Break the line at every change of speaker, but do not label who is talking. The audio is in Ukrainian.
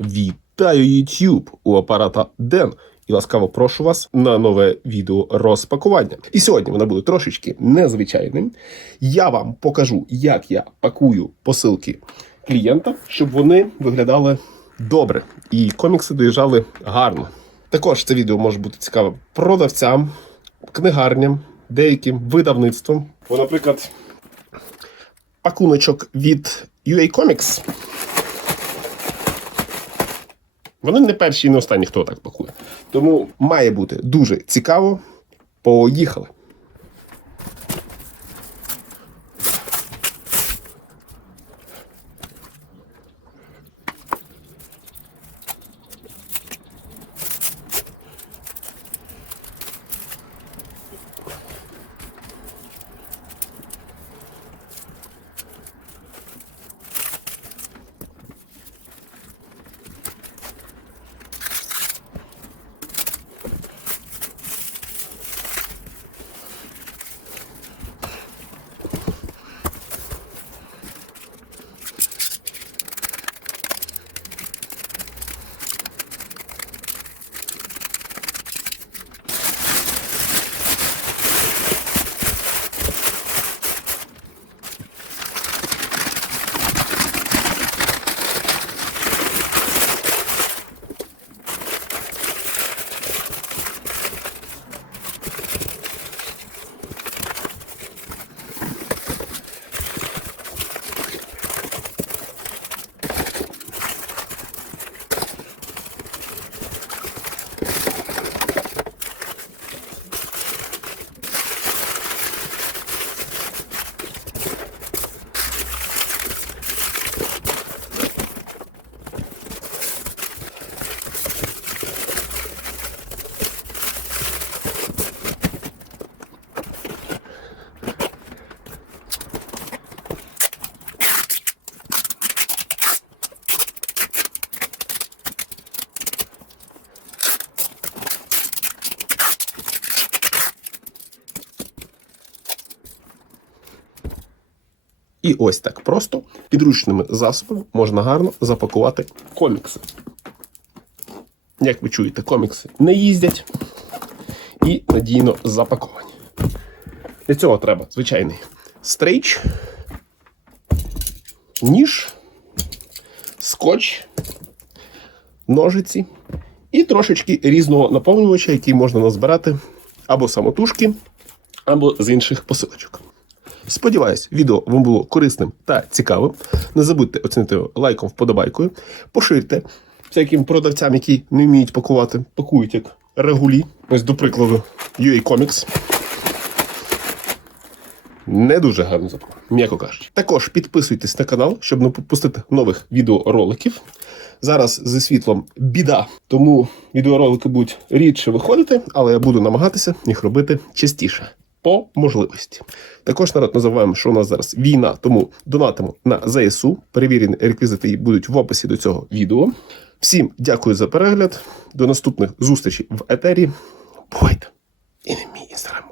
Вітаю YouTube! У апарата Ден. І ласкаво прошу вас на нове відео розпакування. І сьогодні воно буде трошечки незвичайним. Я вам покажу, як я пакую посилки клієнта, щоб вони виглядали добре і комікси доїжджали гарно. Також це відео може бути цікаве продавцям, книгарням, деяким видавництвам. Бо, наприклад, пакуночок від UA Comics. Вони не перші і не останні, хто так пакує. Тому має бути дуже цікаво. Поїхали. І ось так просто підручними засобами можна гарно запакувати комікси. Як ви чуєте, комікси не їздять і надійно запаковані. Для цього треба звичайний стрейч, ніж, скотч, ножиці і трошечки різного наповнювача, який можна назбирати або самотужки, або з інших посилочок. Сподіваюсь, відео вам було корисним та цікавим. Не забудьте оцінити лайком, вподобайкою. Поширте всяким продавцям, які не вміють пакувати, пакують як регулі. Ось, до прикладу, UA Comics. Не дуже гарно запакував, м'яко кажучи. Також підписуйтесь на канал, щоб не пропустити нових відеороликів. Зараз зі світлом біда, тому відеоролики будуть рідше виходити, але я буду намагатися їх робити частіше по можливості. Також народ називаємо, що у нас зараз війна, тому донатимо на ЗСУ. Перевірені реквізити будуть в описі до цього відео. Всім дякую за перегляд. До наступних зустрічей в етері. Бувайте! І не мій інстаграм.